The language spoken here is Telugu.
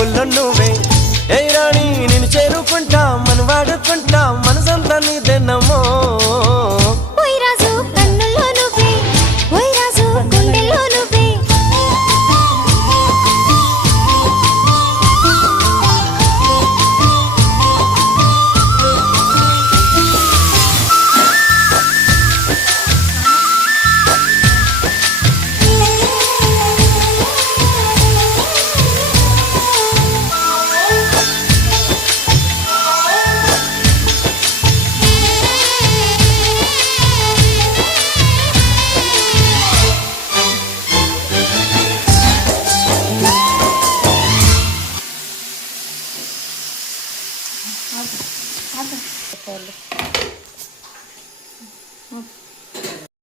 పువ్వుల్లో నువ్వే ఏ రాణి నేను చేరుకుంటా మన వాడుకుంటా మనసంతా నీదెన్నమో ఓయ్ రాజు కన్నుల్లో నువ్వే ఓయ్ రాజు గుండెల్లో నువ్వే Hadi.